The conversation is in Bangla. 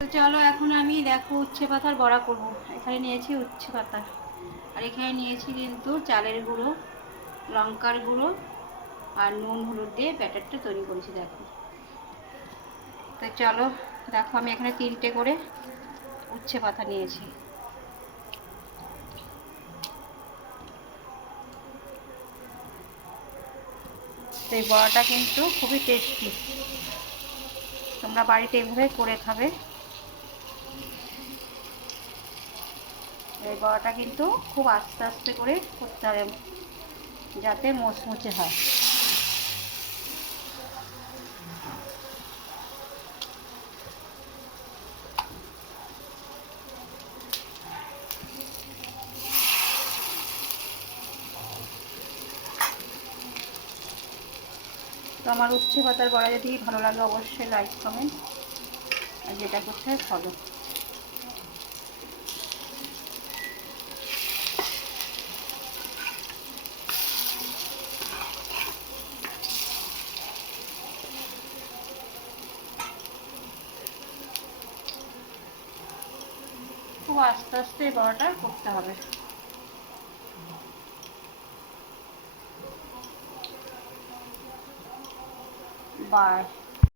তো চলো এখন আমি দেখো উচ্ছে পাতার বড়া করব। এখানে নিয়েছি উচ্ছে পাতা, আর এখানে নিয়েছি কিন্তু চালের গুঁড়ো, লঙ্কার গুঁড়ো আর নুন হলুদ দিয়ে ব্যাটারটা তৈরি করেছি দেখো। তো চলো দেখো আমি এখানে 3টে করে উচ্ছে পাতা নিয়েছি। তো এই বড়াটা কিন্তু খুবই টেস্টি, তোমরা বাড়িতে এভাবে করে খাবে। এই বড়াটা কিন্তু খুব আস্তে আস্তে করে করতে হবে যাতে মুচমুচে হয়। তো আমার উচ্ছে পাতার বড়া যদি ভালো লাগে অবশ্যই লাইক কমেন্ট আর যেটা করতে হয় ফলো। খুব আস্তে আস্তে এই বড়াটা করতে হবে। বাই।